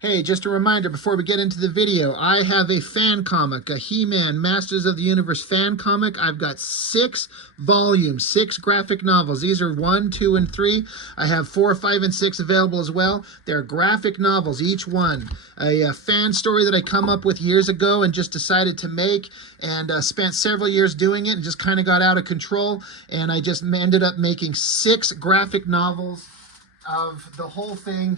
Hey, just a reminder before we get into the video, I have a fan comic, a He-Man Masters of the Universe fan comic. I've got 6 volumes, 6 graphic novels. These are 1, 2, and 3. I have 4, 5, and 6 available as well. They're graphic novels, each one. A fan story that I come up with years ago and just decided to make, and spent several years doing it and just kind of got out of control. And I just ended up making 6 graphic novels of the whole thing,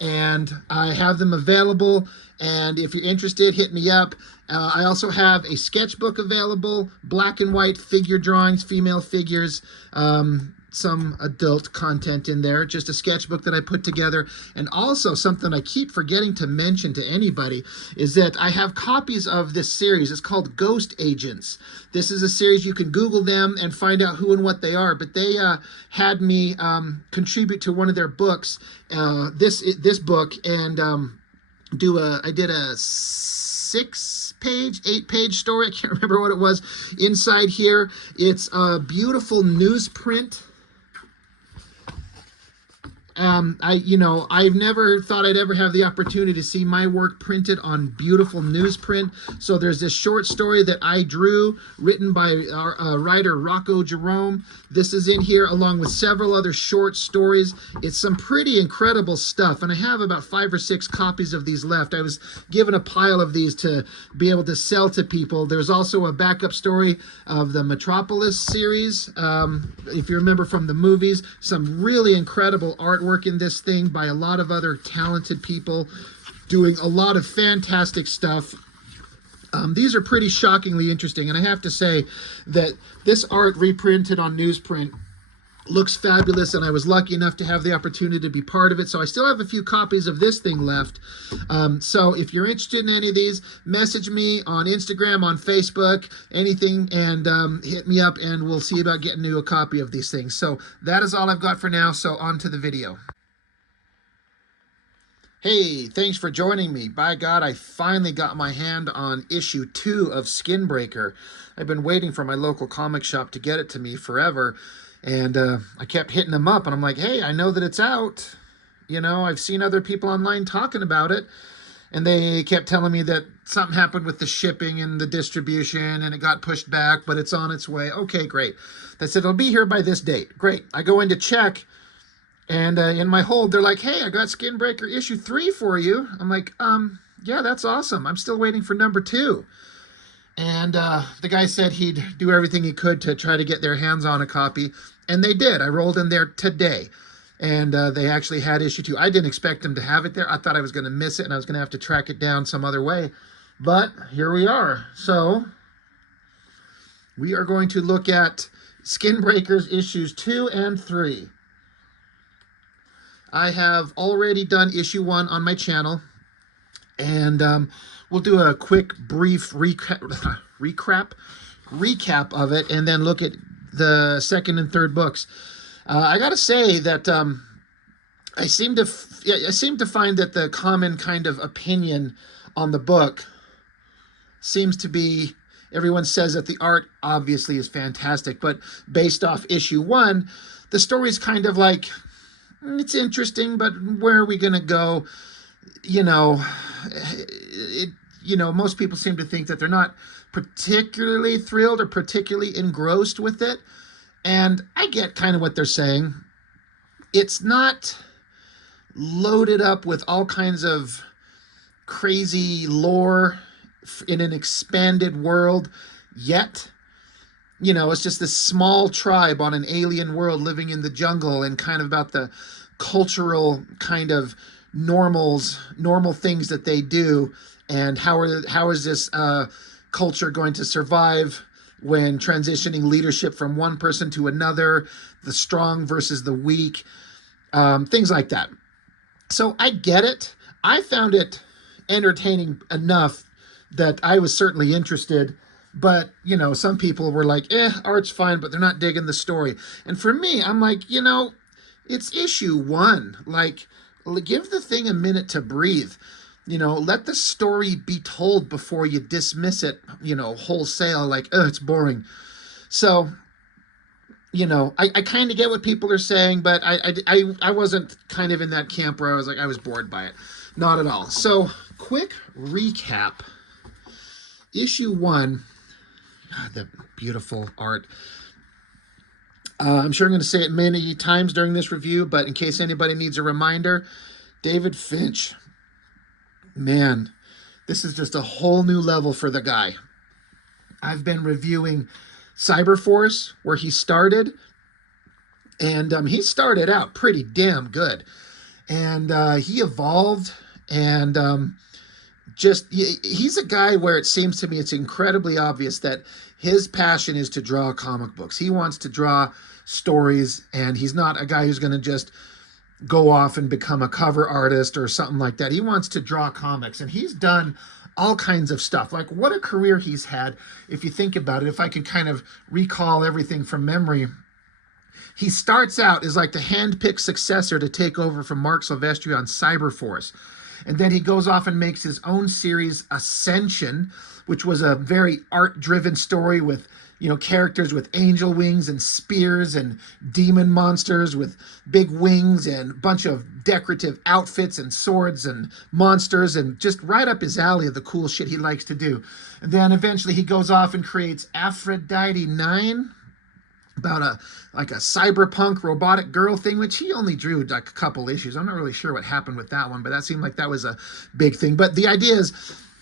and I have them available, and if you're interested, hit me up. I also have a sketchbook available, black and white figure drawings, female figures, some adult content in there, just a sketchbook that I put together. And also something I keep forgetting to mention to anybody is that I have copies of this series. It's called Ghost Agents. This is a series, you can Google them and find out who and what they are, but they had me contribute to one of their books, this book, and I did a 6-page, 8-page story. I can't remember what it was. Inside here, it's a beautiful newsprint. I've never thought I'd ever have the opportunity to see my work printed on beautiful newsprint. So there's this short story that I drew, written by our writer Rocco Jerome. This is in here along with several other short stories. It's some pretty incredible stuff, and I have about 5 or 6 copies of these left. I was given a pile of these to be able to sell to people. There's also a backup story of the Metropolis series, if you remember from the movies. Some really incredible artwork in this thing by a lot of other talented people doing a lot of fantastic stuff. These are pretty shockingly interesting, and I have to say that this art reprinted on newsprint looks fabulous, and I was lucky enough to have the opportunity to be part of it. So I still have a few copies of this thing left. So if you're interested in any of these, message me on Instagram, on Facebook, anything, and hit me up, and we'll see about getting you a copy of these things. So that is all I've got for now, so on to the video. Hey, thanks for joining me. By God, I finally got my hand on issue 2 of Skinbreaker. I've been waiting for my local comic shop to get it to me forever, and I kept hitting them up, and I'm like, hey, I know that it's out. You know, I've seen other people online talking about it, and they kept telling me that something happened with the shipping and the distribution, and it got pushed back, but it's on its way. Okay, great. They said it'll be here by this date. Great. I go in to check, and in my hold, they're like, hey, I got Skinbreaker issue 3 for you. I'm like, yeah, that's awesome. I'm still waiting for number 2. And the guy said he'd do everything he could to try to get their hands on a copy, and they did. I rolled in there today, and they actually had issue 2. I didn't expect them to have it there. I thought I was going to miss it, and I was going to have to track it down some other way. But here we are. So we are going to look at Skinbreaker's issues 2 and 3. I have already done issue 1 on my channel, and we'll do a quick, brief recap of it, and then look at the second and third books. I gotta say that I seem to find that the common kind of opinion on the book seems to be, everyone says that the art obviously is fantastic, but based off issue 1, the story's kind of like, it's interesting, but where are we gonna go? Most people seem to think that they're not particularly thrilled or particularly engrossed with it. And I get kind of what they're saying. It's not loaded up with all kinds of crazy lore in an expanded world yet. It's just this small tribe on an alien world living in the jungle, and kind of about the cultural kind of normal things that they do, and how is this culture going to survive when transitioning leadership from one person to another, the strong versus the weak, things like that. So I get it. I found it entertaining enough that I was certainly interested. But, some people were like, art's fine, but they're not digging the story. And for me, I'm like, it's issue 1. Like, give the thing a minute to breathe. Let the story be told before you dismiss it, wholesale, like, it's boring. So I kind of get what people are saying, but I wasn't kind of in that camp where I was like, I was bored by it. Not at all. So, quick recap. Issue 1, God, the beautiful art. I'm sure I'm going to say it many times during this review, but in case anybody needs a reminder, David Finch. Man, this is just a whole new level for the guy. I've been reviewing Cyberforce, where he started, and he started out pretty damn good. And he evolved, and he's a guy where it seems to me it's incredibly obvious that his passion is to draw comic books. He wants to draw stories, and he's not a guy who's going to just go off and become a cover artist or something like that. He wants to draw comics, and he's done all kinds of stuff. Like, what a career he's had, if you think about it. If I can kind of recall everything from memory, he starts out as like the hand-picked successor to take over from Mark Silvestri on Cyberforce. And then he goes off and makes his own series, Ascension, which was a very art-driven story with, characters with angel wings and spears and demon monsters with big wings and a bunch of decorative outfits and swords and monsters, and just right up his alley of the cool shit he likes to do. And then eventually he goes off and creates Aphrodite 9, about a cyberpunk robotic girl thing, which he only drew like a couple issues. I'm not really sure what happened with that one, but that seemed like that was a big thing. But the idea is,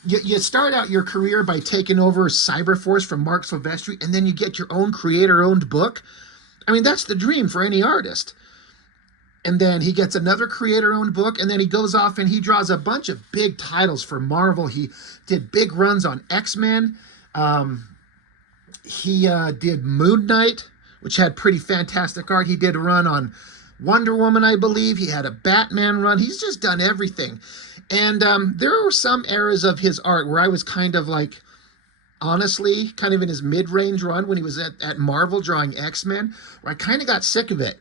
you start out your career by taking over Cyberforce from Mark Silvestri, and then you get your own creator-owned book. I mean, that's the dream for any artist. And then he gets another creator-owned book, and then he goes off and he draws a bunch of big titles for Marvel. He did big runs on X-Men. He did Moon Knight, which had pretty fantastic art. He did a run on Wonder Woman, I believe. He had a Batman run. He's just done everything. And there were some eras of his art where I was kind of like, honestly, kind of in his mid-range run when he was at Marvel drawing X-Men, where I kind of got sick of it.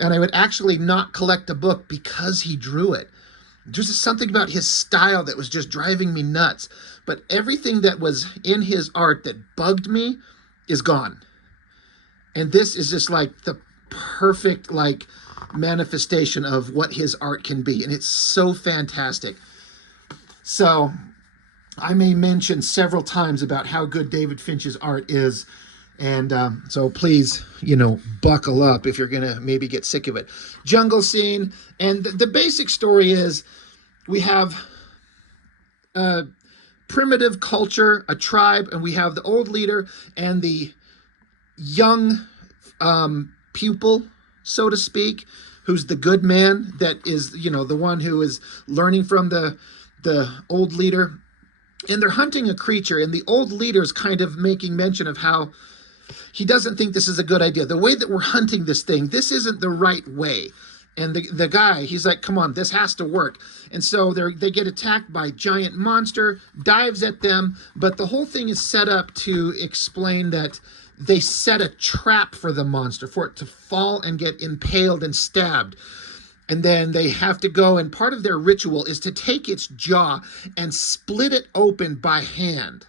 And I would actually not collect a book because he drew it. There's just something about his style that was just driving me nuts. But everything that was in his art that bugged me is gone. And this is just like the perfect manifestation of what his art can be. And it's so fantastic. So I may mention several times about how good David Finch's art is. And so please, buckle up if you're going to maybe get sick of it. Jungle scene. And the basic story is we have a primitive culture, a tribe, and we have the old leader and the young pupil, so to speak, who's the good man that is, the one who is learning from the old leader. And they're hunting a creature, and the old leader's kind of making mention of how he doesn't think this is a good idea. The way that we're hunting this thing, this isn't the right way. And the guy, he's like, come on, this has to work. And so they get attacked by a giant monster, dives at them, but the whole thing is set up to explain that they set a trap for the monster, for it to fall and get impaled and stabbed. And then they have to go, and part of their ritual is to take its jaw and split it open by hand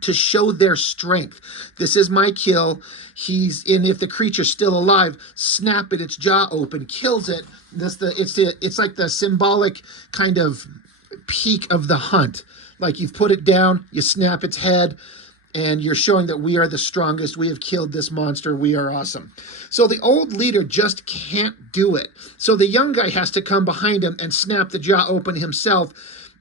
to show their strength. This is my kill. And if the creature's still alive, snap it, its jaw open, kills it. It's like the symbolic kind of peak of the hunt. Like, you've put it down, you snap its head, and you're showing that we are the strongest. We have killed this monster. We are awesome. So the old leader just can't do it. So the young guy has to come behind him and snap the jaw open himself.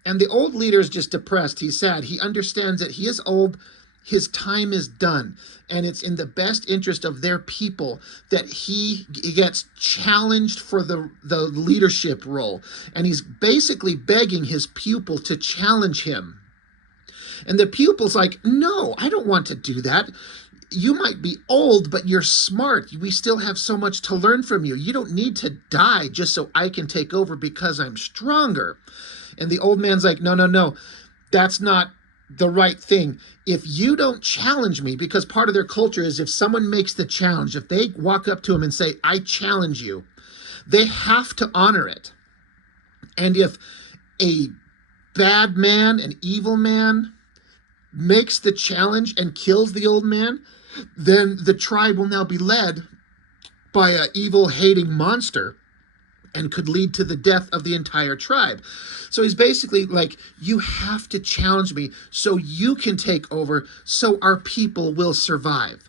And the old leader is just depressed. He's sad. He understands that he is old. His time is done. And it's in the best interest of their people that he gets challenged for the leadership role. And he's basically begging his pupil to challenge him. And the pupil's like, no, I don't want to do that. You might be old, but you're smart. We still have so much to learn from you. You don't need to die just so I can take over because I'm stronger. And the old man's like, no, that's not the right thing. If you don't challenge me, because part of their culture is if someone makes the challenge, if they walk up to him and say, I challenge you, they have to honor it. And if a bad man, an evil man, makes the challenge and kills the old man, then the tribe will now be led by an evil hating monster and could lead to the death of the entire tribe. So he's basically like, you have to challenge me so you can take over, so our people will survive.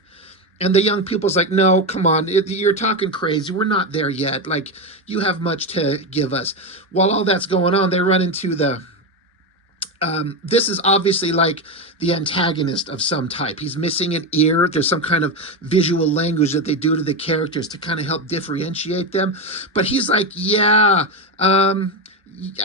And the young people's like, no, come on, you're talking crazy. We're not there yet. Like, you have much to give us. While all that's going on, they run into this is obviously like the antagonist of some type. He's missing an ear. There's some kind of visual language that they do to the characters to kind of help differentiate them. But he's like, yeah,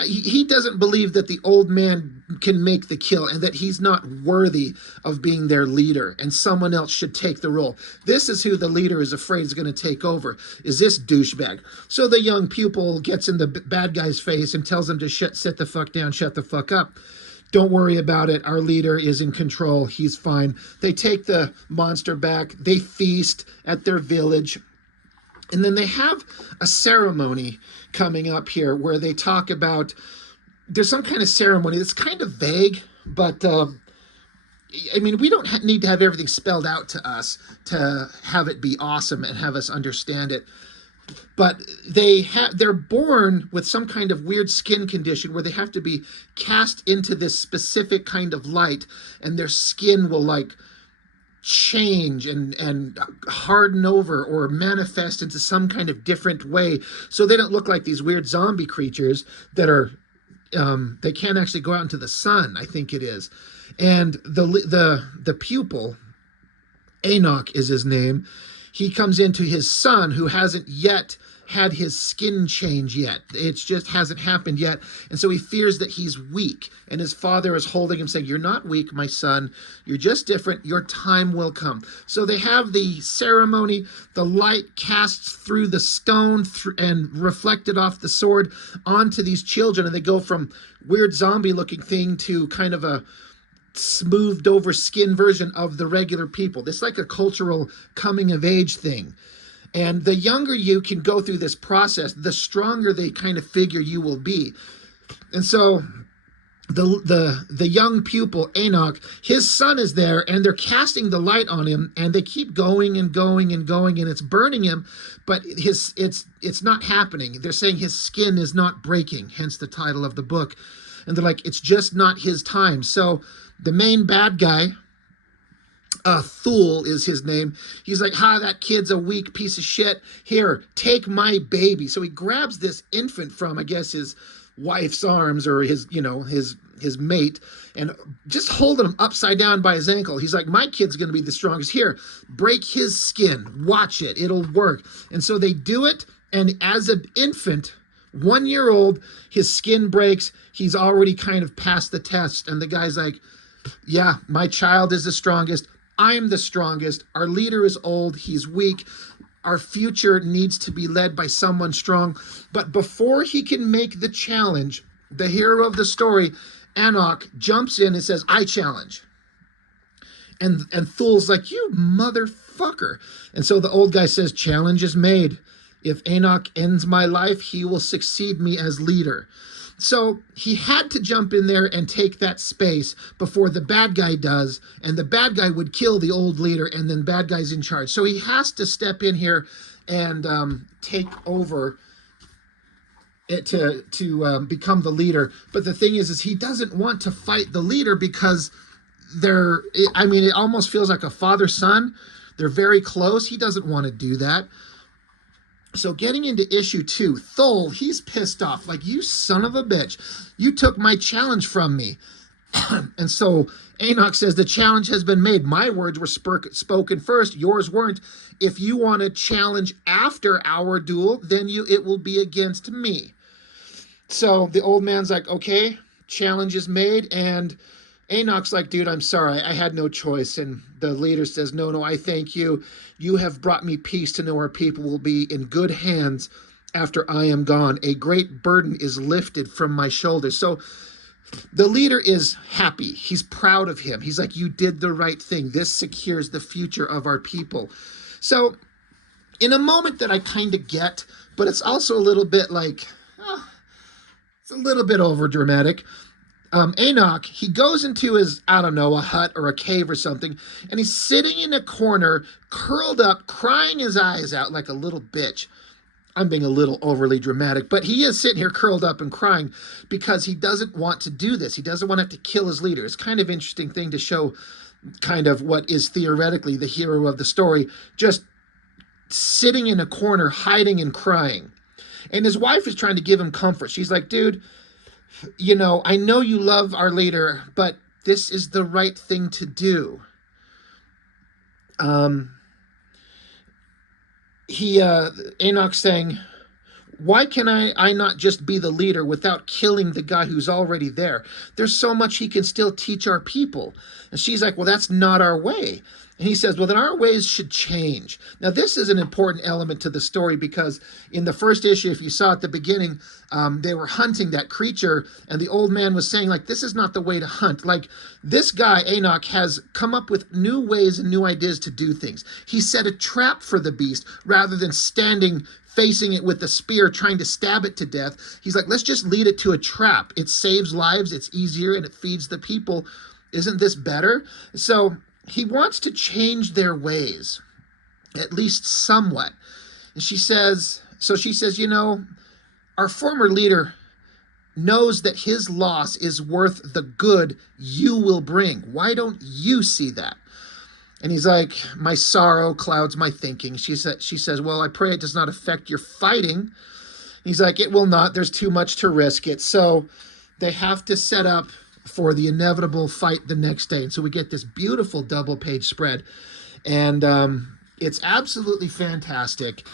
he doesn't believe that the old man can make the kill and that he's not worthy of being their leader and someone else should take the role. This is who the leader is afraid is going to take over, is this douchebag. So the young pupil gets in the bad guy's face and tells him to sit the fuck down, shut the fuck up. Don't worry about it. Our leader is in control. He's fine. They take the monster back. They feast at their village. And then they have a ceremony coming up here where they talk about, there's some kind of ceremony that's kind of vague, but I mean, we don't need to have everything spelled out to us to have it be awesome and have us understand it. But they're born with some kind of weird skin condition where they have to be cast into this specific kind of light, and their skin will like change and harden over or manifest into some kind of different way, so they don't look like these weird zombie creatures that are they can't actually go out into the sun, I think it is. And the pupil, Enoch is his name. He comes into his son, who hasn't yet had his skin change yet. It just hasn't happened yet. And so he fears that he's weak. And his father is holding him, saying, you're not weak, my son. You're just different. Your time will come. So they have the ceremony. The light casts through the stone and reflected off the sword onto these children. And they go from weird zombie-looking thing to kind of a smoothed over skin version of the regular people. It's like a cultural coming of age thing. And the younger you can go through this process, the stronger they kind of figure you will be. And so the young pupil, Enoch, his son is there, and they're casting the light on him, and they keep going and going and going, and it's burning him, but it's not happening. They're saying his skin is not breaking, hence the title of the book. And they're like, it's just not his time. So the main bad guy, Thule is his name. He's like, that kid's a weak piece of shit. Here, take my baby. So he grabs this infant from, I guess, his wife's arms or his mate, and just holding him upside down by his ankle. He's like, my kid's going to be the strongest. Here, break his skin. Watch it. It'll work. And so they do it. And as an infant, 1 year old, his skin breaks. He's already kind of passed the test. And the guy's like, yeah, my child is the strongest. I'm the strongest. Our leader is old. He's weak. Our future needs to be led by someone strong. But before he can make the challenge, the hero of the story, Enoch, jumps in and says, I challenge. And Thule's like, you motherfucker. And so the old guy says, challenge is made. If Enoch ends my life, he will succeed me as leader. So he had to jump in there and take that space before the bad guy does, and the bad guy would kill the old leader, and then bad guy's in charge. So he has to step in here and take over it to become the leader. But the thing is he doesn't want to fight the leader because it almost feels like a father-son. They're very close. He doesn't want to do that. So getting into issue 2, Thule, he's pissed off. Like, you son of a bitch. You took my challenge from me. And so Enoch says, the challenge has been made. My words were spoken first. Yours weren't. If you want to challenge after our duel, then it will be against me. So the old man's like, okay, challenge is made. And Enoch's like, dude, I'm sorry. I had no choice. And the leader says, no, I thank you. You have brought me peace to know our people will be in good hands after I am gone. A great burden is lifted from my shoulders. So the leader is happy. He's proud of him. He's like, you did the right thing. This secures the future of our people. So in a moment that I kind of get, but it's also a little bit like, it's a little bit over dramatic. Enoch, he goes into his, I don't know, a hut or a cave or something, and he's sitting in a corner, curled up, crying his eyes out like a little bitch. I'm being a little overly dramatic, but he is sitting here curled up and crying because he doesn't want to do this. He doesn't want to have to kill his leader. It's kind of interesting thing to show kind of what is theoretically the hero of the story, just sitting in a corner, hiding and crying. And his wife is trying to give him comfort. She's like, dude, I know you love our leader, but this is the right thing to do. Enoch's saying, why can I not just be the leader without killing the guy who's already there? There's so much he can still teach our people. And she's like, well, that's not our way. And he says, well, then our ways should change. Now, this is an important element to the story because in the first issue, if you saw at the beginning, they were hunting that creature, and the old man was saying, like, this is not the way to hunt. Like, this guy, Enoch, has come up with new ways and new ideas to do things. He set a trap for the beast rather than standing facing it with a spear, trying to stab it to death. He's like, let's just lead it to a trap. It saves lives, it's easier, and it feeds the people. Isn't this better? So he wants to change their ways, at least somewhat. And she says, our former leader knows that his loss is worth the good you will bring. Why don't you see that? And he's like, my sorrow clouds my thinking. She says, well, I pray it does not affect your fighting. He's like, it will not. There's too much to risk it. So they have to set up for the inevitable fight the next day. And so we get this beautiful double-page spread. And it's absolutely fantastic.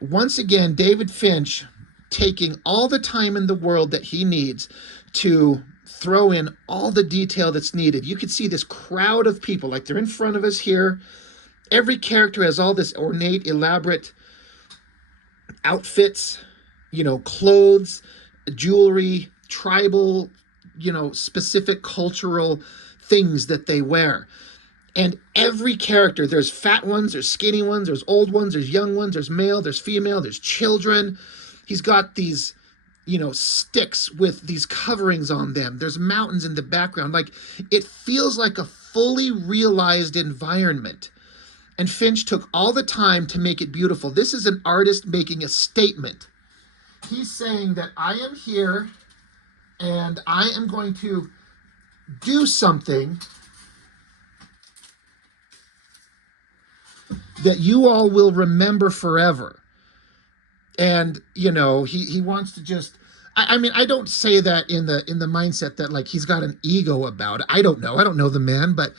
Once again, David Finch taking all the time in the world that he needs to throw in all the detail that's needed. You can see this crowd of people, like they're in front of us here. Every character has all this ornate, elaborate outfits, clothes, jewelry, tribal, specific cultural things that they wear. And every character, there's fat ones, there's skinny ones, there's old ones, there's young ones, there's male, there's female, there's children. He's got these sticks with these coverings on them. There's mountains in the background. Like, it feels like a fully realized environment. And Finch took all the time to make it beautiful. This is an artist making a statement. He's saying that I am here and I am going to do something that you all will remember forever. And, he wants to just, I don't say that in the mindset that like he's got an ego about it. I don't know the man, but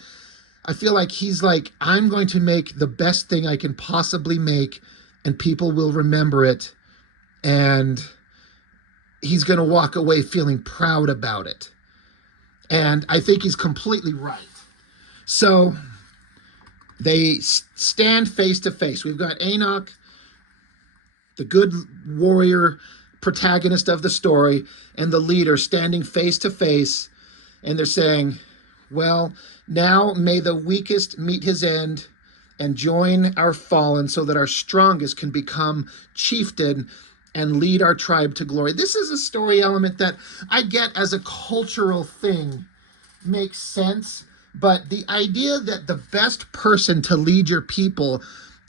I feel like he's like, I'm going to make the best thing I can possibly make and people will remember it. And he's going to walk away feeling proud about it. And I think he's completely right. So they stand face to face. We've got Enoch, the good warrior protagonist of the story, and the leader standing face to face, and they're saying, well, now may the weakest meet his end and join our fallen so that our strongest can become chieftain and lead our tribe to glory. This is a story element that I get as a cultural thing makes sense, but the idea that the best person to lead your people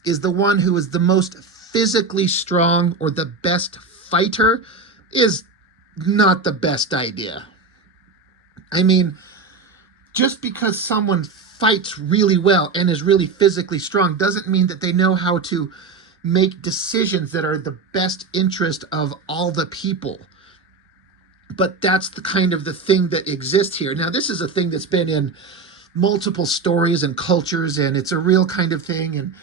is the one who is the most physically strong or the best fighter is not the best idea. I mean, just because someone fights really well and is really physically strong doesn't mean that they know how to make decisions that are the best interest of all the people. But that's the kind of the thing that exists here. Now, this is a thing that's been in multiple stories and cultures, and it's a real kind of thing, and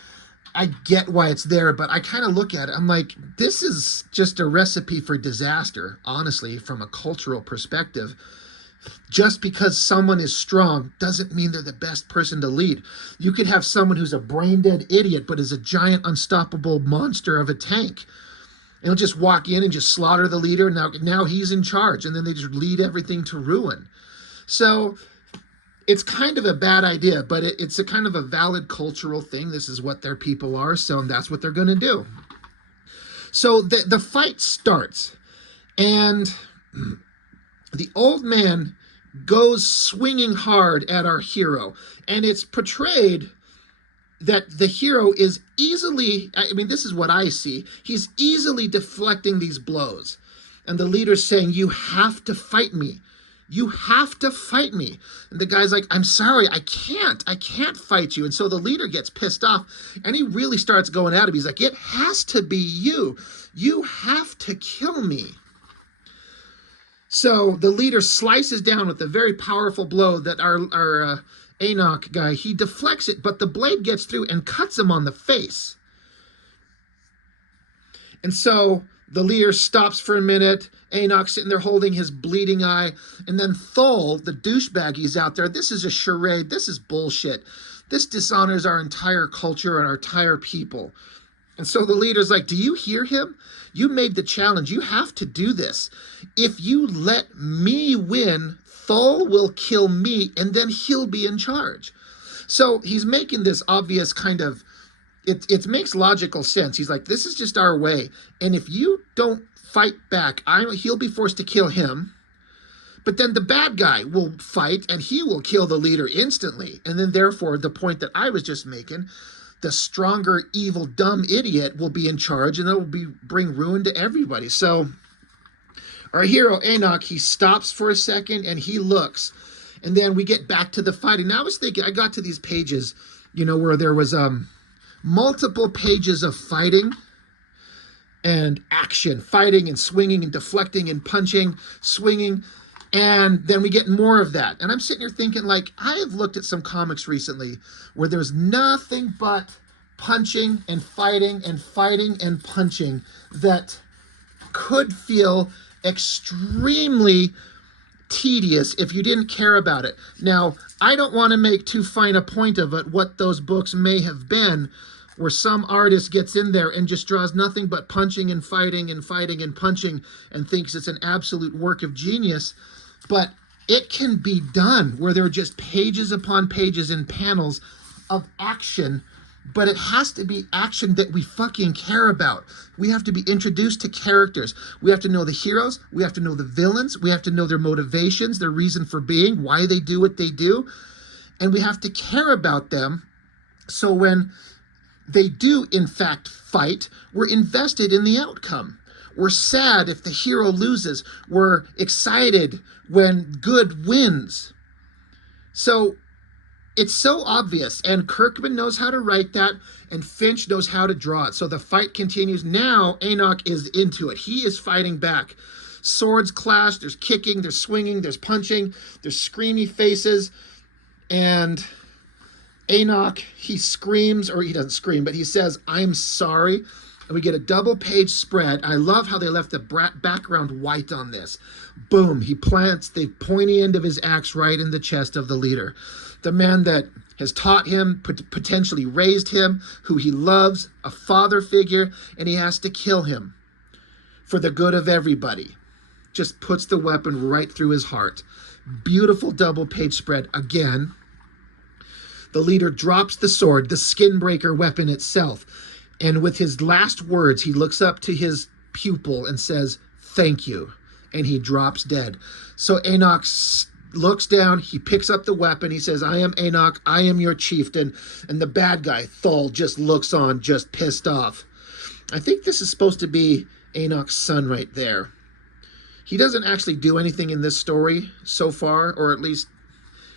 I get why it's there, but I kind of look at it, I'm like, this is just a recipe for disaster, honestly, from a cultural perspective. Just because someone is strong doesn't mean they're the best person to lead. You could have someone who's a brain-dead idiot, but is a giant, unstoppable monster of a tank. And he'll just walk in and just slaughter the leader, and now he's in charge, and then they just lead everything to ruin. So it's kind of a bad idea, but it's a kind of a valid cultural thing. This is what their people are, so that's what they're going to do. So the fight starts, and the old man goes swinging hard at our hero. And it's portrayed that the hero is easily, I mean, this is what I see, he's easily deflecting these blows. And the leader's saying, you have to fight me. You have to fight me. And the guy's like, I'm sorry, I can't fight you. And so the leader gets pissed off and he really starts going at him. He's like, it has to be you. You have to kill me. So the leader slices down with a very powerful blow that our Enoch guy, he deflects it, but the blade gets through and cuts him on the face. And so the leader stops for a minute. Enoch's sitting there holding his bleeding eye. And then Thol, the douchebag, he's out there. This is a charade. This is bullshit. This dishonors our entire culture and our entire people. And so the leader's like, do you hear him? You made the challenge. You have to do this. If you let me win, Thol will kill me, and then he'll be in charge. So he's making this obvious kind of, it makes logical sense. He's like, this is just our way. And if you don't fight back, he'll be forced to kill him. But then the bad guy will fight, and he will kill the leader instantly. And then therefore, the point that I was just making, the stronger, evil, dumb idiot will be in charge, and that will bring ruin to everybody. So our hero, Enoch, he stops for a second, and he looks. And then we get back to the fighting. Now I was thinking, I got to these pages, where there was multiple pages of fighting and action, fighting and swinging and deflecting and punching, swinging. And then we get more of that. And I'm sitting here thinking, like, I have looked at some comics recently where there's nothing but punching and fighting and fighting and punching that could feel extremely tedious if you didn't care about it. Now, I don't want to make too fine a point of it, what those books may have been, where some artist gets in there and just draws nothing but punching and fighting and fighting and punching and thinks it's an absolute work of genius. But it can be done where there are just pages upon pages and panels of action, but it has to be action that we fucking care about. We have to be introduced to characters. We have to know the heroes. We have to know the villains. We have to know their motivations, their reason for being, why they do what they do. And we have to care about them. So when they do, in fact, fight, we're invested in the outcome. We're sad if the hero loses. We're excited when good wins. So it's so obvious, and Kirkman knows how to write that, and Finch knows how to draw it. So the fight continues. Now Enoch is into it. He is fighting back. Swords clash, there's kicking, there's swinging, there's punching, there's screamy faces, and Enoch, he screams, or he doesn't scream, but he says, I'm sorry. And we get a double page spread. I love how they left the background white on this. Boom, he plants the pointy end of his axe right in the chest of the leader. The man that has taught him, potentially raised him, who he loves, a father figure, and he has to kill him for the good of everybody. Just puts the weapon right through his heart. Beautiful double page spread again. The leader drops the sword, the Skinbreaker weapon itself. And with his last words, he looks up to his pupil and says, thank you. And he drops dead. So Enoch looks down, he picks up the weapon, he says, I am Enoch, I am your chieftain. And the bad guy, Thol, just looks on, just pissed off. I think this is supposed to be Enoch's son right there. He doesn't actually do anything in this story so far, or at least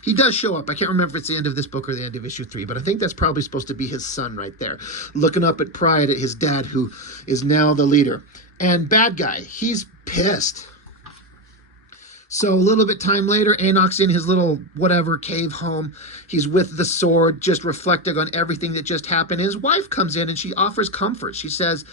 he does show up. I can't remember if it's the end of this book or the end of issue 3, but I think that's probably supposed to be his son right there, looking up at pride at his dad, who is now the leader. And bad guy, he's pissed. So a little bit time later, Enoch's in his little whatever cave home. He's with the sword, just reflecting on everything that just happened. His wife comes in and she offers comfort. She says,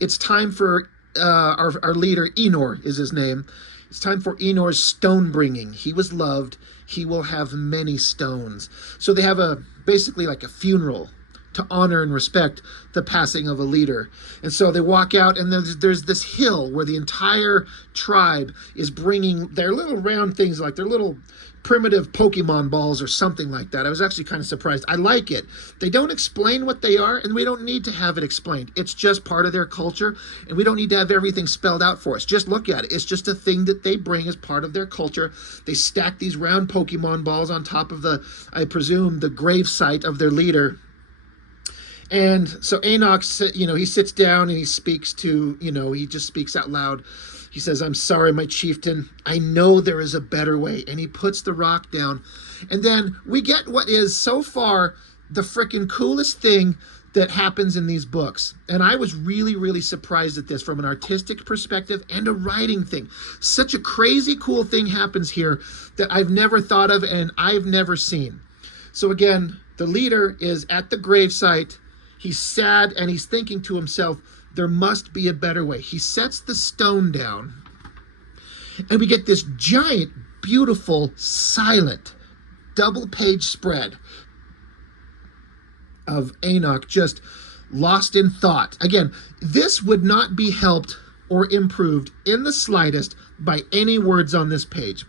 it's time for our leader, Enor is his name. It's time for Enor's stone bringing. He was loved. He will have many stones. So they have basically like a funeral to honor and respect the passing of a leader. And so they walk out, and there's this hill where the entire tribe is bringing their little round things, like their little primitive Pokemon balls or something like that. I was actually kind of surprised. I like it. They don't explain what they are, and we don't need to have it explained. It's just part of their culture, and we don't need to have everything spelled out for us. Just look at it. It's just a thing that they bring as part of their culture. They stack these round Pokemon balls on top of the, I presume, the grave site of their leader. And so Enoch, he sits down and he speaks to, he just speaks out loud. He says, "I'm sorry, my chieftain. I know there is a better way." And he puts the rock down. And then we get what is so far the freaking coolest thing that happens in these books. And I was really, really surprised at this from an artistic perspective and a writing thing. Such a crazy cool thing happens here that I've never thought of and I've never seen. So again, the leader is at the gravesite. He's sad and he's thinking to himself, there must be a better way. He sets the stone down, and we get this giant, beautiful, silent, double-page spread of Enoch just lost in thought. Again, this would not be helped or improved in the slightest by any words on this page.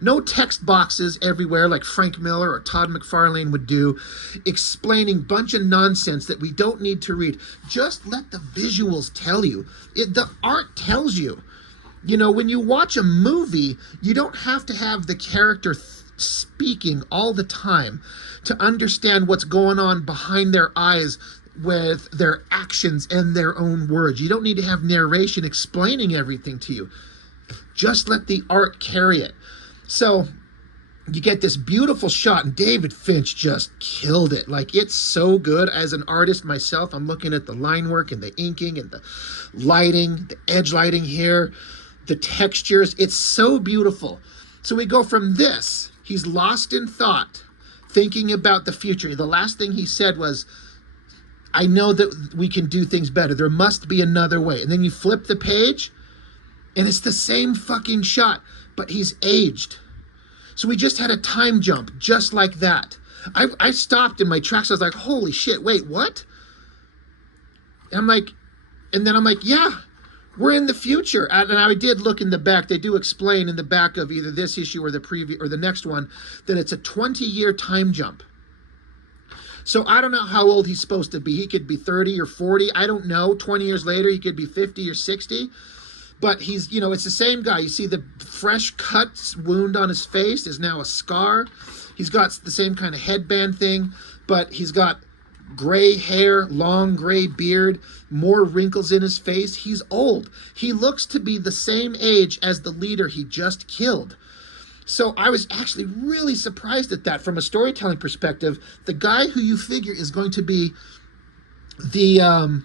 No text boxes everywhere like Frank Miller or Todd McFarlane would do, explaining a bunch of nonsense that we don't need to read. Just let the visuals tell you. The art tells you. When you watch a movie, you don't have to have the character speaking all the time to understand what's going on behind their eyes with their actions and their own words. You don't need to have narration explaining everything to you. Just let the art carry it. So you get this beautiful shot, and David Finch just killed it. Like, it's so good. As an artist myself, I'm looking at the line work and the inking and the lighting, the edge lighting here, the textures. It's so beautiful. So we go from this. He's lost in thought, thinking about the future. The last thing he said was, "I know that we can do things better. There must be another way." And then you flip the page, and it's the same fucking shot, but he's aged. So we just had a time jump just like that. I stopped in my tracks. I was like, holy shit, wait, what? And I'm like, yeah, we're in the future. And I did look in the back. They do explain in the back of either this issue or the preview or the next one that it's a 20-year time jump. So I don't know how old he's supposed to be. He could be 30 or 40. I don't know. 20 years later, he could be 50 or 60. But he's, it's the same guy. You see the fresh cut wound on his face is now a scar. He's got the same kind of headband thing, but he's got gray hair, long gray beard, more wrinkles in his face. He's old. He looks to be the same age as the leader he just killed. So I was actually really surprised at that from a storytelling perspective. The guy who you figure is going to be the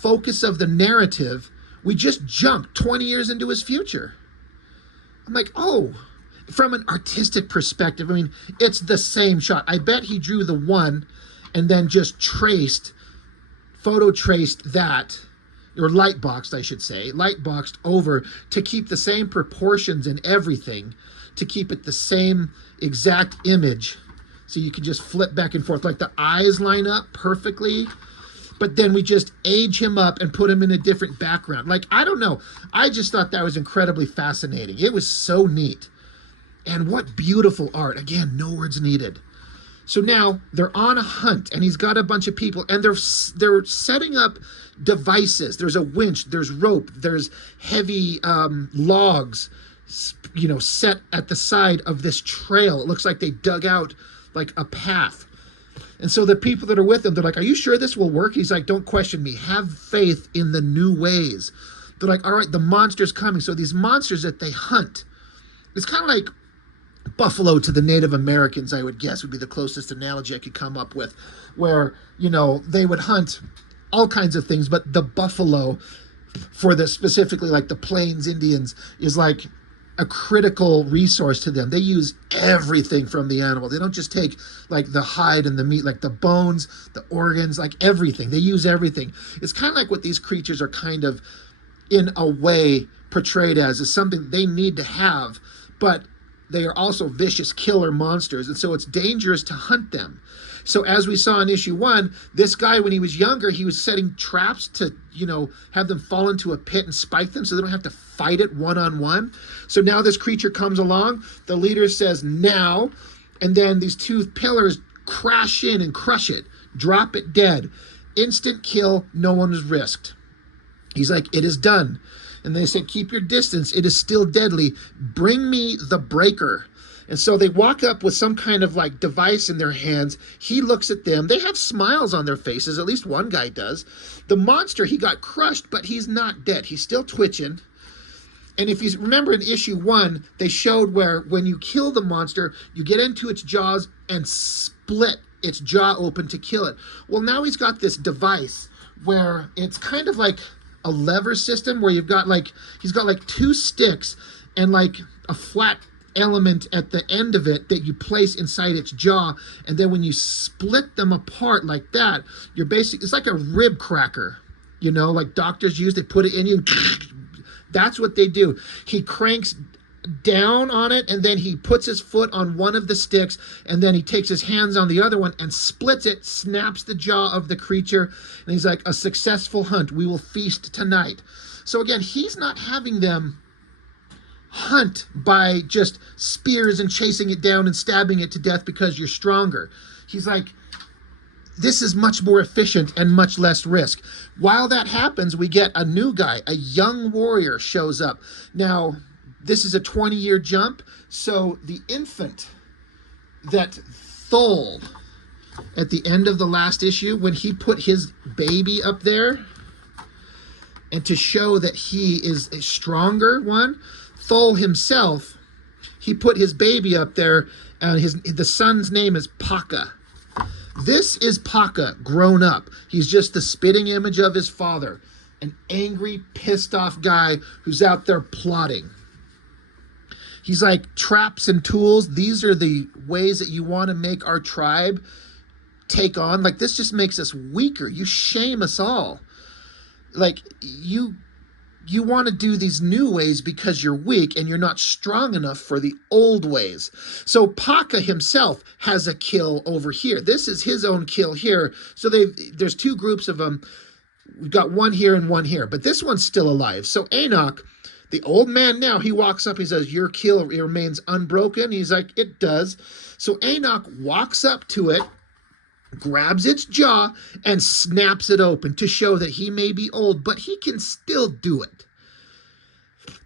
focus of the narrative, we just jumped 20 years into his future. I'm like, oh, from an artistic perspective, it's the same shot. I bet he drew the one and then just photo traced that, or light boxed over to keep the same proportions and everything, to keep it the same exact image. So you can just flip back and forth, like the eyes line up perfectly. But then we just age him up and put him in a different background. Like, I don't know. I just thought that was incredibly fascinating. It was so neat. And what beautiful art. Again, no words needed. So now they're on a hunt, and he's got a bunch of people, and they're setting up devices. There's a winch, there's rope, there's heavy logs, set at the side of this trail. It looks like they dug out like a path. And so the people that are with him, they're like, "Are you sure this will work?" He's like, "Don't question me. Have faith in the new ways." They're like, "All right, the monster's coming." So these monsters that they hunt, it's kind of like buffalo to the Native Americans, I would guess, would be the closest analogy I could come up with, where, they would hunt all kinds of things, but the buffalo for the specifically like the Plains Indians is like a critical resource to them. They use everything from the animal. They don't just take like the hide and the meat, like the bones, the organs, like everything. They use everything. It's kind of like what these creatures are kind of in a way portrayed as, is something they need to have, but they are also vicious killer monsters, and so it's dangerous to hunt them. So as we saw in issue 1, this guy, when he was younger, he was setting traps to, have them fall into a pit and spike them so they don't have to fight it one-on-one. So now this creature comes along, the leader says, now, and then these 2 pillars crash in and crush it, drop it dead. Instant kill, no one is risked. He's like, it is done. And they said, keep your distance, it is still deadly. Bring me the breaker. And so they walk up with some kind of like device in their hands. He looks at them. They have smiles on their faces. At least one guy does. The monster, he got crushed, but he's not dead. He's still twitching. And if you remember in issue 1, they showed where when you kill the monster, you get into its jaws and split its jaw open to kill it. Well, now he's got this device where it's kind of like a lever system where he's got like 2 sticks and like a flat element at the end of it that you place inside its jaw, and then when you split them apart like that, it's like a rib cracker, like doctors use. They put it in you. That's what they do. He cranks down on it, and then he puts his foot on one of the sticks, and then he takes his hands on the other one and splits it, snaps the jaw of the creature, and he's like, a successful hunt. We will feast tonight. So again, he's not having them hunt by just spears and chasing it down and stabbing it to death because you're stronger. He's like, this is much more efficient and much less risk. While that happens, we get a new guy, a young warrior shows up. Now, this is a 20-year jump, so the infant that Thole, at the end of the last issue, when he put his baby up there, and to show that he is a stronger one, Thole himself, he put his baby up there, and the son's name is Paka. This is Paka grown up. He's just the spitting image of his father, an angry, pissed off guy who's out there plotting. He's like, traps and tools, these are the ways that you want to make our tribe take on. Like, this just makes us weaker. You shame us all. Like, you want to do these new ways because you're weak and you're not strong enough for the old ways. So Paka himself has a kill over here. This is his own kill here. So there's 2 groups of them. We've got one here and one here, but this one's still alive. So Enoch, the old man now, he walks up, he says, your kill remains unbroken. He's like, it does. So Enoch walks up to it, grabs its jaw, and snaps it open to show that he may be old, but he can still do it,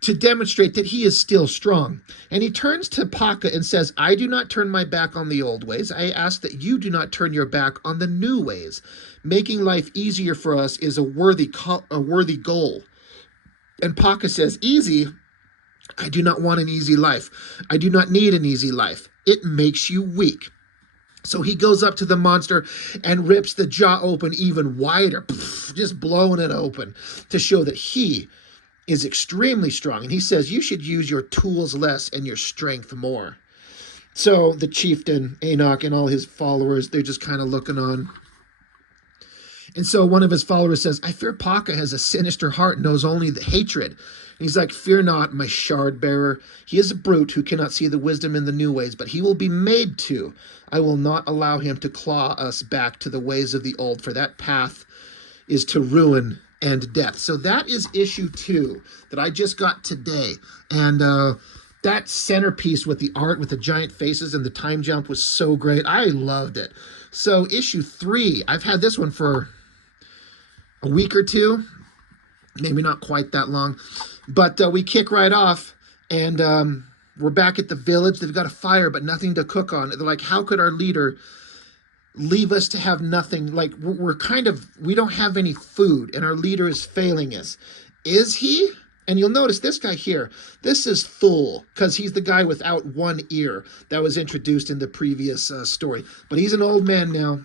to demonstrate that he is still strong. And he turns to Paka and says, I do not turn my back on the old ways. I ask that you do not turn your back on the new ways. Making life easier for us is a worthy goal. And Paka says, easy? I do not want an easy life. I do not need an easy life. It makes you weak. So he goes up to the monster and rips the jaw open even wider, just blowing it open to show that he is extremely strong. And he says, you should use your tools less and your strength more. So the chieftain, Enoch, and all his followers, they're just kind of looking on. And so one of his followers says, I fear Paka has a sinister heart and knows only the hatred. And he's like, fear not, my shard bearer. He is a brute who cannot see the wisdom in the new ways, but he will be made to. I will not allow him to claw us back to the ways of the old, for that path is to ruin and death. So that is issue 2 that I just got today. And that centerpiece with the art, with the giant faces and the time jump was so great. I loved it. So issue 3, I've had this one for a week or 2, maybe not quite that long, but we kick right off, and we're back at the village. They've got a fire, but nothing to cook on. They're like, how could our leader leave us to have nothing? Like, we don't have any food, and our leader is failing us. Is he? And you'll notice this guy here, this is Thule, because he's the guy without one ear that was introduced in the previous story. But he's an old man now.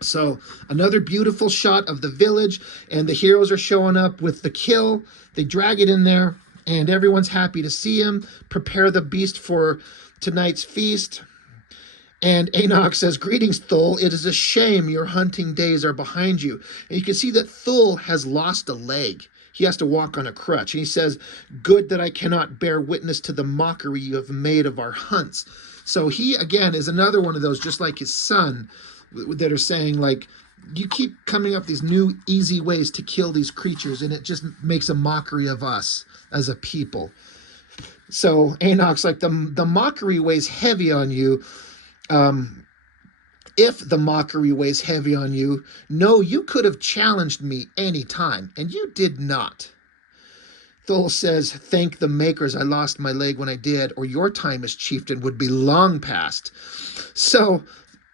So another beautiful shot of the village, and the heroes are showing up with the kill. They drag it in there, and everyone's happy to see him. Prepare the beast for tonight's feast. And Enoch says, greetings, Thule. It is a shame your hunting days are behind you. And you can see that Thule has lost a leg. he has to walk on a crutch. And he says, good that I cannot bear witness to the mockery you have made of our hunts. So he, again, is another one of those, just like his son, that are saying, like, you keep coming up these new easy ways to kill these creatures, and it just makes a mockery of us as a people. So Enoch's like, the mockery weighs heavy on you. If the mockery weighs heavy on you, no, you could have challenged me any time, and you did not. Thol says, thank the makers I lost my leg when I did, or your time as chieftain would be long past. So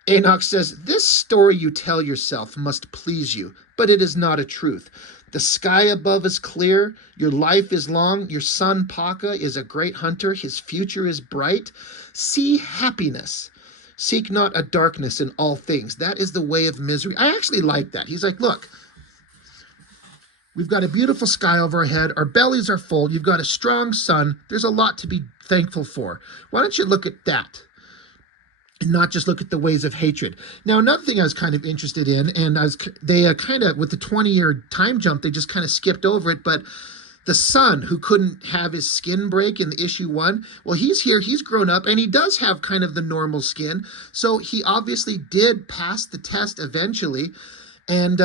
Enoch says, this story you tell yourself must please you, but it is not a truth. The sky above is clear, your life is long, your son Paka is a great hunter, his future is bright. See happiness. Seek not a darkness in all things. That is the way of misery. I actually like that. He's like, look, we've got a beautiful sky over our head. Our bellies are full. You've got a strong son. There's a lot to be thankful for. Why don't you look at that and not just look at the ways of hatred? Now, another thing I was kind of interested in, and they kind of, with the 20-year time jump, they just kind of skipped over it, but the son who couldn't have his skin break in the issue 1, well, he's here, he's grown up, and he does have kind of the normal skin. So he obviously did pass the test eventually. And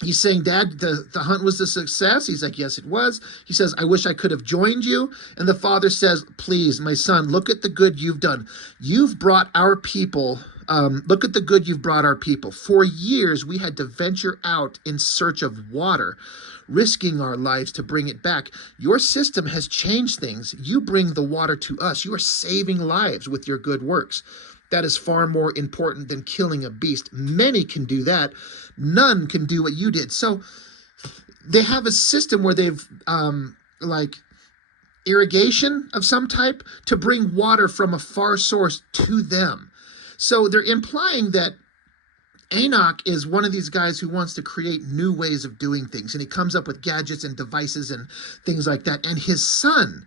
he's saying, Dad, the hunt was a success. He's like, yes, it was. He says, I wish I could have joined you. And the father says, please, my son, look at the good you've done. You've brought our people, look at the good you've brought our people. For years, we had to venture out in search of water, risking our lives to bring it back. Your system has changed things. You bring the water to us. You are saving lives with your good works. That is far more important than killing a beast. Many can do that. None can do what you did. So they have a system where they've like irrigation of some type to bring water from a far source to them. So they're implying that Enoch is one of these guys who wants to create new ways of doing things, and he comes up with gadgets and devices and things like that. And his son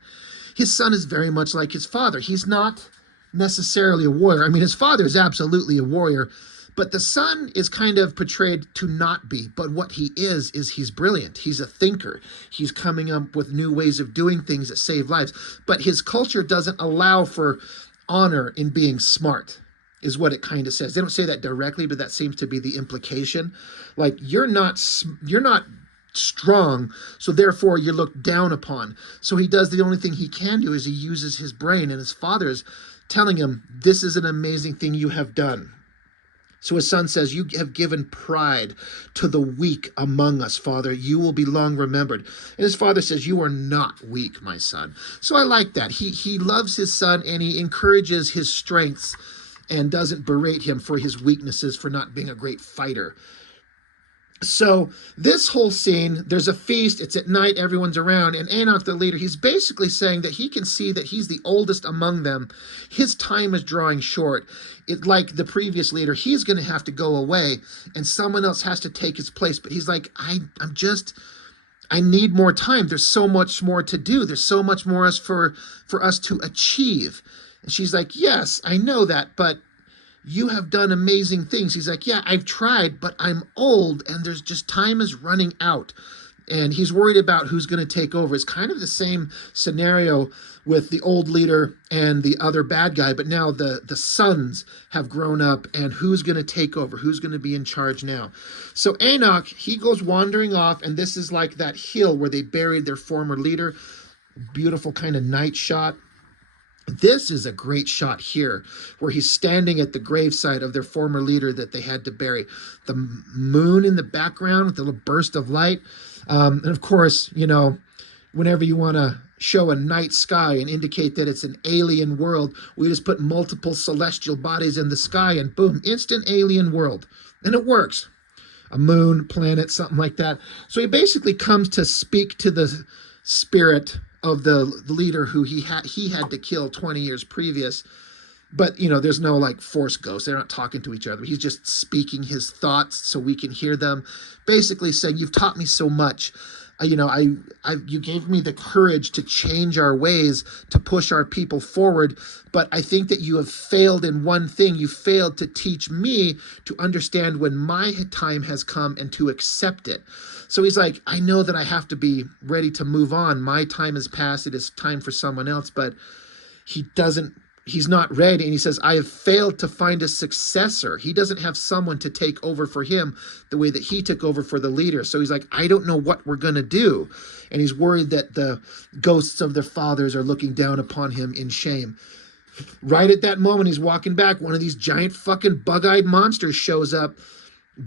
is very much like his father. He's not necessarily a warrior. I mean, his father is absolutely a warrior, but the son is kind of portrayed to not be. But what he is he's brilliant. He's a thinker. He's coming up with new ways of doing things that save lives. But his culture doesn't allow for honor in being smart, is what it kind of says. They don't say that directly, but that seems to be the implication. Like, you're not strong, so therefore you're looked down upon. So he does the only thing he can do is he uses his brain, and his father is telling him, this is an amazing thing you have done. So his son says, you have given pride to the weak among us, Father. You will be long remembered. And his father says, you are not weak, my son. So I like that. He loves his son, and he encourages his strengths and doesn't berate him for his weaknesses, for not being a great fighter. So this whole scene, there's a feast, it's at night, everyone's around, and Enoch, the leader, he's basically saying that he can see that he's the oldest among them. His time is drawing short. Like the previous leader, he's going to have to go away, and someone else has to take his place. But he's like, I need more time. There's so much more to do. There's so much more for us to achieve. And she's like, yes, I know that, but you have done amazing things. He's like, yeah, I've tried, but I'm old, and there's just time is running out. And he's worried about who's going to take over. It's kind of the same scenario with the old leader and the other bad guy, but now the sons have grown up, and who's going to take over? Who's going to be in charge now? So Enoch, he goes wandering off, and this is like that hill where they buried their former leader. Beautiful kind of night shot. This is a great shot here, where he's standing at the gravesite of their former leader that they had to bury. The moon in the background with a little burst of light. And of course, you know, whenever you want to show a night sky and indicate that it's an alien world, we just put multiple celestial bodies in the sky, and boom, instant alien world. And it works. A moon, planet, something like that. So he basically comes to speak to the spirit of the leader who he had to kill 20 years previous. But, you know, there's no like force ghost. They're not talking to each other. He's just speaking his thoughts so we can hear them. Basically saying, you've taught me so much. You gave me the courage to change our ways, to push our people forward. But I think that you have failed in one thing. You failed to teach me to understand when my time has come and to accept it. So he's like, I know that I have to be ready to move on. My time has passed. It is time for someone else. But he's not ready. And he says, I have failed to find a successor. He doesn't have someone to take over for him the way that he took over for the leader. So he's like, I don't know what we're going to do. And he's worried that the ghosts of their fathers are looking down upon him in shame. Right at that moment, he's walking back. One of these giant fucking bug-eyed monsters shows up,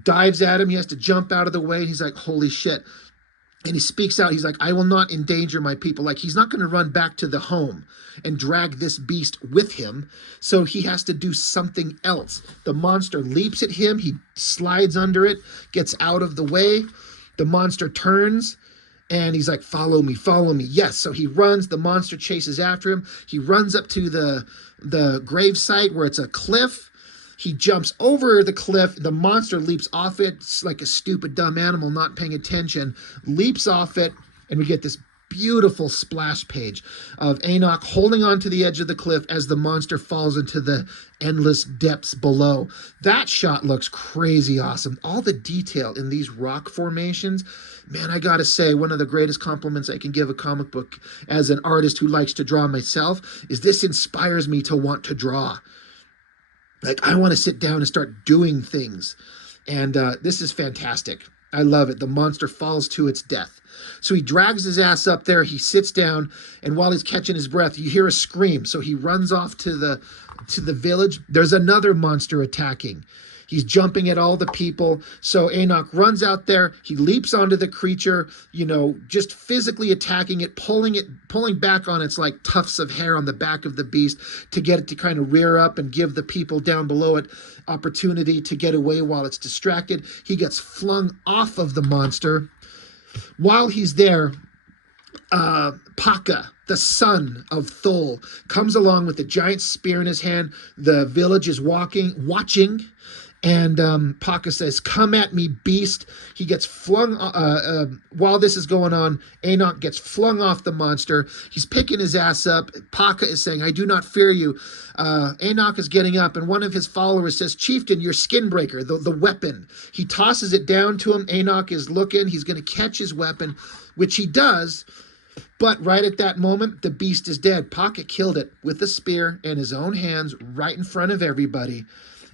dives at him. He has to jump out of the way. And he's like, holy shit. And he speaks out. He's like, I will not endanger my people. Like, he's not going to run back to the home and drag this beast with him. So he has to do something else. The monster leaps at him. He slides under it, gets out of the way. The monster turns and he's like, follow me, follow me. Yes. So he runs. The monster chases after him. He runs up to the grave site where it's a cliff. He jumps over the cliff. The monster leaps off it. It's like a stupid, dumb animal not paying attention. Leaps off it, and we get this beautiful splash page of Enoch holding onto the edge of the cliff as the monster falls into the endless depths below. That shot looks crazy awesome. All the detail in these rock formations, man, I gotta say, one of the greatest compliments I can give a comic book as an artist who likes to draw myself is this inspires me to want to draw. Like, I want to sit down and start doing things. And this is fantastic. I love it. The monster falls to its death. So he drags his ass up there. He sits down. And while he's catching his breath, you hear a scream. So he runs off to the village. There's another monster attacking. He's jumping at all the people. So Enoch runs out there. He leaps onto the creature, just physically attacking it, pulling back on its like tufts of hair on the back of the beast to get it to kind of rear up and give the people down below it opportunity to get away while it's distracted. He gets flung off of the monster. While he's there, Paka, the son of Thol, comes along with a giant spear in his hand. The village is watching. And Paka says, come at me, beast. He gets flung, while this is going on, Enoch gets flung off the monster. He's picking his ass up. Paka is saying, I do not fear you. Enoch is getting up, and one of his followers says, Chieftain, your Skinbreaker, the weapon. He tosses it down to him. Enoch is looking. He's going to catch his weapon, which he does. But right at that moment, the beast is dead. Paka killed it with a spear in his own hands right in front of everybody.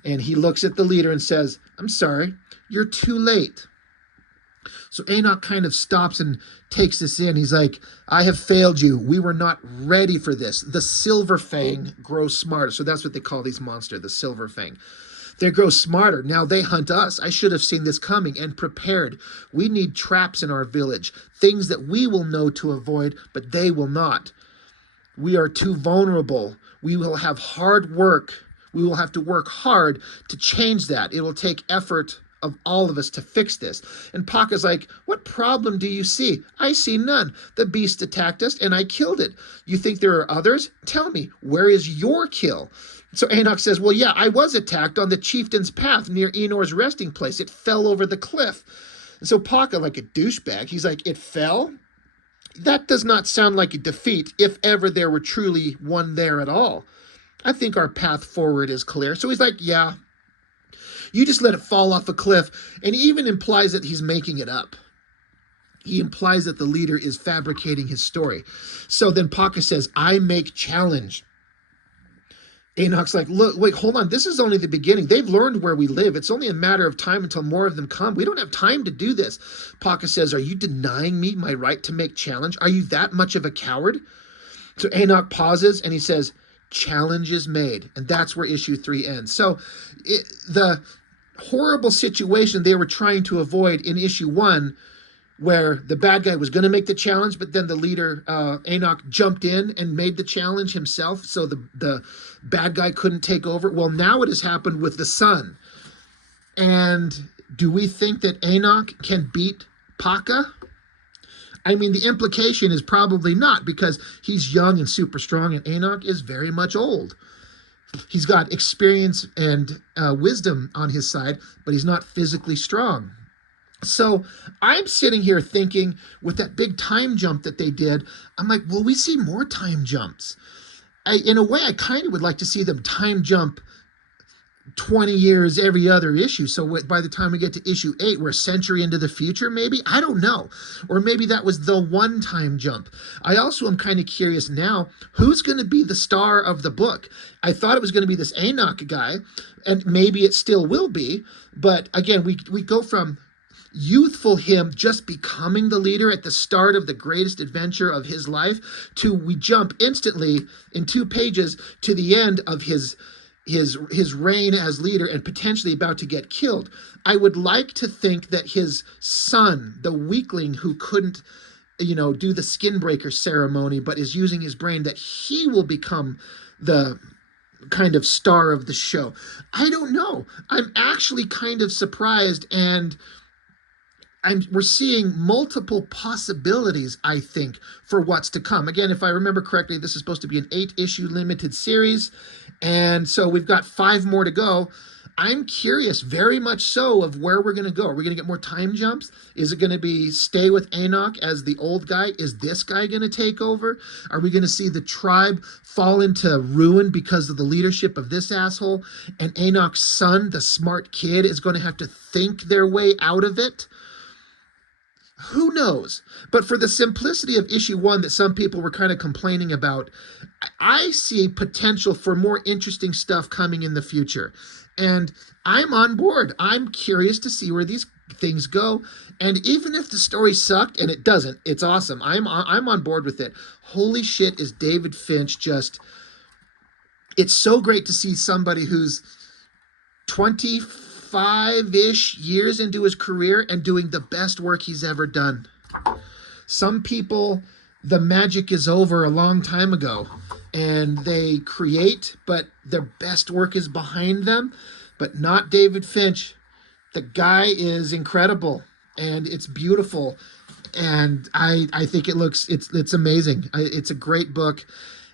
And he looks at the leader and says, I'm sorry, you're too late. So Enoch kind of stops and takes this in. He's like, I have failed you. We were not ready for this. The Silver Fang grows smarter. So that's what they call these monsters, the Silver Fang. They grow smarter. Now they hunt us. I should have seen this coming and prepared. We need traps in our village, things that we will know to avoid, but they will not. We are too vulnerable. We will have hard work. We will have to work hard to change that. It will take effort of all of us to fix this. And Paka's like, what problem do you see? I see none. The beast attacked us and I killed it. You think there are others? Tell me, where is your kill? So Enoch says, well, yeah, I was attacked on the chieftain's path near Enor's resting place. It fell over the cliff. And so Paka, like a douchebag, he's like, it fell? That does not sound like a defeat, if ever there were truly one there at all. I think our path forward is clear. So he's like, yeah, you just let it fall off a cliff. And he even implies that he's making it up. He implies that the leader is fabricating his story. So then Paka says, I make challenge. Enoch's like, look, wait, hold on. This is only the beginning. They've learned where we live. It's only a matter of time until more of them come. We don't have time to do this. Paka says, are you denying me my right to make challenge? Are you that much of a coward? So Enoch pauses and he says, challenge is made. And that's where issue 3 ends. So the horrible situation they were trying to avoid in issue 1, where the bad guy was going to make the challenge, but then the leader, Enoch, jumped in and made the challenge himself, so the bad guy couldn't take over. Well, now it has happened with the son. And do we think that Enoch can beat Paka? I mean, the implication is probably not, because he's young and super strong, and Enoch is very much old. He's got experience and wisdom on his side, but he's not physically strong. So I'm sitting here thinking, with that big time jump that they did, I'm like, will we see more time jumps? In a way, I kind of would like to see them time jump 20 years every other issue. So by the time we get to issue 8, we're a century into the future, maybe? I don't know. Or maybe that was the one time jump. I also am kind of curious now, who's going to be the star of the book? I thought it was going to be this Enoch guy, and maybe it still will be. But again, we go from youthful him just becoming the leader at the start of the greatest adventure of his life, to we jump instantly in 2 pages to the end of his reign as leader and potentially about to get killed. I would like to think that his son, the weakling who couldn't, do the Skinbreaker ceremony, but is using his brain, that he will become the kind of star of the show. I don't know. I'm actually kind of surprised, and we're seeing multiple possibilities, I think, for what's to come. Again, if I remember correctly, this is supposed to be an 8-issue limited series, and so we've got 5 more to go. I'm curious, very much so, of where we're going to go. Are we going to get more time jumps? Is it going to be stay with Enoch as the old guy? Is this guy going to take over? Are we going to see the tribe fall into ruin because of the leadership of this asshole? And Enoch's son, the smart kid, is going to have to think their way out of it? Who knows? But for the simplicity of issue 1 that some people were kind of complaining about, I see potential for more interesting stuff coming in the future. And I'm on board. I'm curious to see where these things go. And even if the story sucked, and it doesn't, it's awesome. I'm on board with it. Holy shit, is David Finch just... It's so great to see somebody who's 25-ish years into his career and doing the best work he's ever done. Some people, the magic is over a long time ago, and they create, but their best work is behind them. But not David Finch. The guy is incredible, and it's beautiful, and I think it's amazing. It's a great book,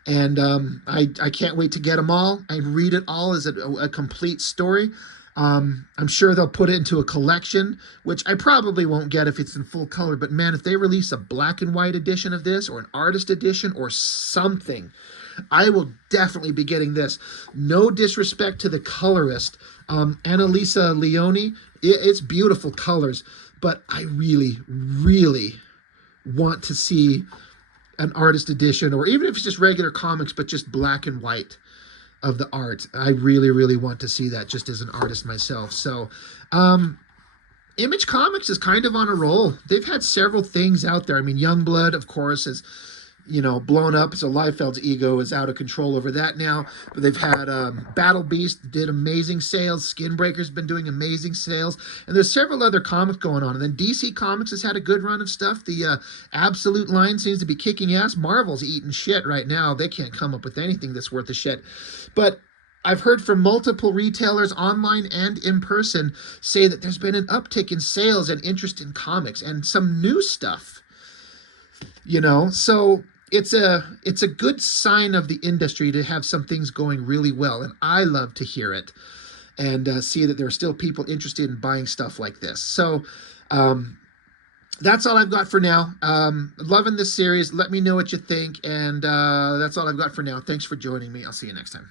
and I can't wait to get them all. I read it all as a complete story. I'm sure they'll put it into a collection, which I probably won't get if it's in full color. But man, if they release a black and white edition of this, or an artist edition, or something, I will definitely be getting this. No disrespect to the colorist, Annalisa Leone. It's beautiful colors, but I really, really want to see an artist edition, or even if it's just regular comics, but just black and white of the art. I really, really want to see that, just as an artist myself. So Image Comics is kind of on a roll. They've had several things out there. I mean, Youngblood, of course, has blown up, so Liefeld's ego is out of control over that now. But they've had Battle Beast did amazing sales. Skinbreaker's been doing amazing sales, and there's several other comics going on. And then DC Comics has had a good run of stuff. The Absolute line seems to be kicking ass. Marvel's eating shit right now. They can't come up with anything that's worth a shit. But I've heard from multiple retailers, online and in person, say that there's been an uptick in sales and interest in comics and some new stuff. So it's a good sign of the industry to have some things going really well, and I love to hear it and see that there are still people interested in buying stuff like this. So that's all I've got for now. Loving this series. Let me know what you think, and that's all I've got for now. Thanks for joining me. I'll see you next time.